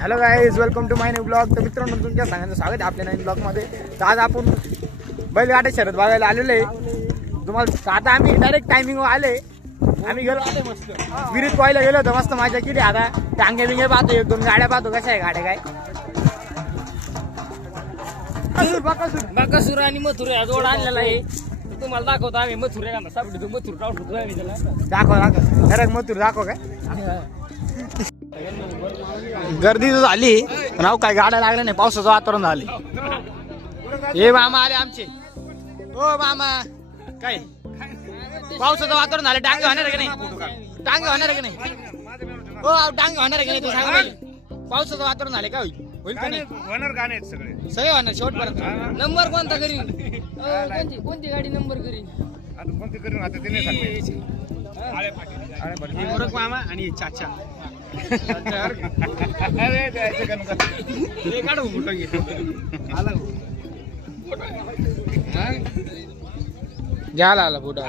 Hello guys, welcome to my new blog. तर मित्रांनो, तुमच्या सगळ्यांचं स्वागत आहे आपल्या नवीन ब्लॉगमध्ये. तर आज आपण बैलगाडी शर्यत बघायला आलेलो आहे. तुम्हाला आता आम्ही डायरेक्ट टायमिंग आले. आम्ही गेलो मस्त विहिरीत पोहायला गेलो होतो. मस्त मजा केली. आता टांगे बिंगे पाहतो, एक दोन गाड्या पाहतो कशा आहे गाड्या काय. बाकासूर आणि मथुर या जोड आणलेला आहे. तुम्हाला दाखवतो आम्ही मथुर आहे का सापडी. मथुर टावतो आम्ही त्याला. दाखव खरंच मग तू दाखव काय. गर्दी तर झाली पण अहो काय गाड्या लागल्या नाही. पावसाचं वातावरण झाले. हे मामा आले आमचे. हो मामा, काय पावसाचं वातावरण झालं. डांगे होणार आहे का नाही? डांगे होणार आहे का नाही? हो डांगे होणार आहे का नाही? तू सांग पहिले. पावसाचं वातावरण झाले का होईल का नाही? होणार गाणे आहेत सगळे सगळे होणार शेवटपर्यंत. नंबर कोणता करी? कोणती गाडी नंबर करी? आता कोणती करून आता ते नाही सांगते. गोरख मामा आणि चाचा. अरे द्यायचं का नका? हे काढू फोटो घे. आला घ्यायला आला फोटो.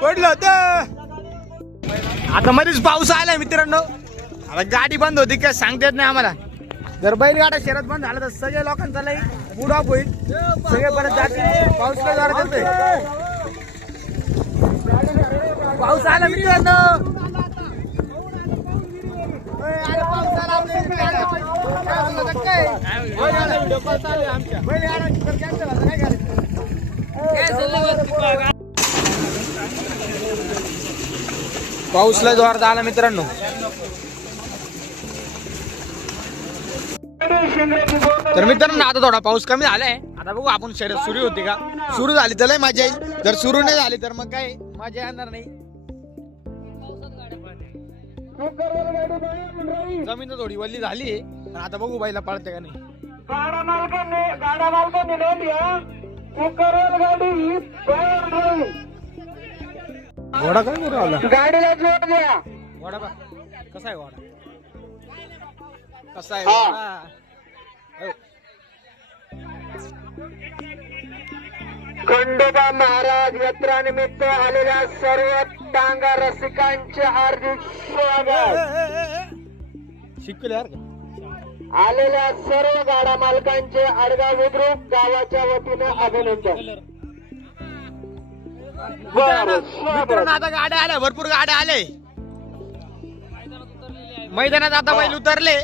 पडलं ते आता मध्येच पाऊस आलाय मित्रांनो. आता गाडी बंद होती काय सांगता येत नाही आम्हाला. जर बैलगाडा शर्यत बंद झाला तर सगळ्या लोकांचा लई मूड ऑफ होईल. सगळे परत जातील. पाऊस काय जोरात येतोय. पाऊस आला मित्रांनो. अरे पाऊस आला आपल्या इकडे. बैलगाडा कॅन्सल झाला काय करायचं. पाऊसला जोरात आला मित्रांनो. तर मित्रांनो आता थोडा पाऊस कमी झालाय. आता बघू आपण शर्यत सुरू होती का. सुरू झाली तर लय मजा येईल. जर सुरू नाही झाली तर मग काय मजा येणार नाही. जमीन तर थोडी वल्ली झाली पण आता बघू बाईला पळते का नाही. घोडा काय करू आला. गाडीला जोड द्या. घोडा बा कसा आहे घोडा. कसा आहे घोडा. खंडोबा महाराज यात्रानिमित्त आलेल्या सर्व टांगा रसिकांचे हार्दिक स्वागत. शिकले यार. आलेल्या सर्व गाडा मालकांचे आडगाव बुद्रुक गावाच्या वतीने अभिनंदन. मित्रांनो आता गाड्या आल्या, भरपूर गाड्या आले मैदानात. आता बैल उतरले.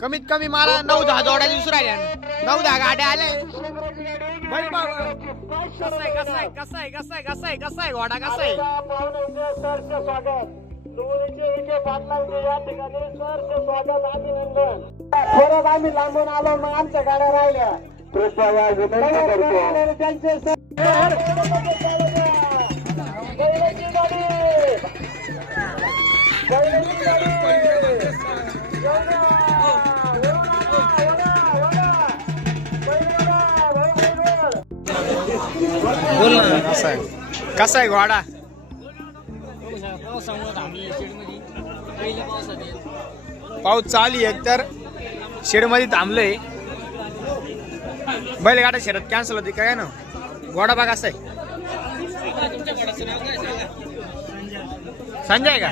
कमीत कमी मला 9-10 जोड्या दिसून राहिल्या. 9-10 गाड्या आले. बैल कसा आहे घोडा कसा आहे. परत आम्ही लांबून आलो मग आमच्या गाड्या राहिल्या. त्यांचे बोल ना कसा आहे घोडा. पाऊस चालू एकतर शेड मध्ये थांबलंय. बैलगाडा शर्यत कॅन्सल होती काय ना. घोडा बघा कसा आहे. संजय का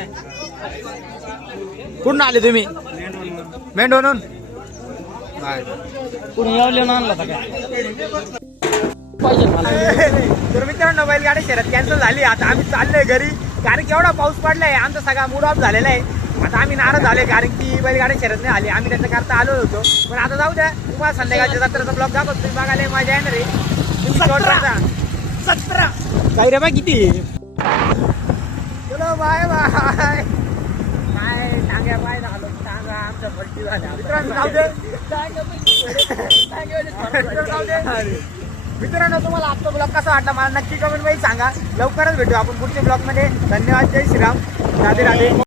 कुठून आले तुम्ही. मेंढवणून कुणी यावले आणला काय तर मित्रांनो बैलगाडी शर्यत कॅन्सल झाली. आता आम्ही चाललोय घरी. कारण की एवढा पाऊस पडलाय आमचा सगळा मूड ऑफ झालेला आहे. आता आम्ही नाराज झालोय कारण की बैलगाडी शर्यत नाही आली. आम्ही त्याच्या करता आलो होतो पण आता जाऊ द्या. तुम्हाला संध्याकाळच्या जत्राचा ब्लॉग दाखवतो. तुम्ही बघायला मजा येणार आहे. 17 काही रे बा किती. चलो बाय बाय. काय टांग्या पाय झालो. टांगा आमच्या पलटी झाल्या. मित्रांनो जाऊ दे. मित्रांनो तुम्हाला आजचा ब्लॉग कसा वाटला मला नक्की कमेंट मध्ये सांगा. लवकरच भेटू आपण पुढच्या ब्लॉग मध्ये. धन्यवाद. जय श्रीराम. राधे राधे.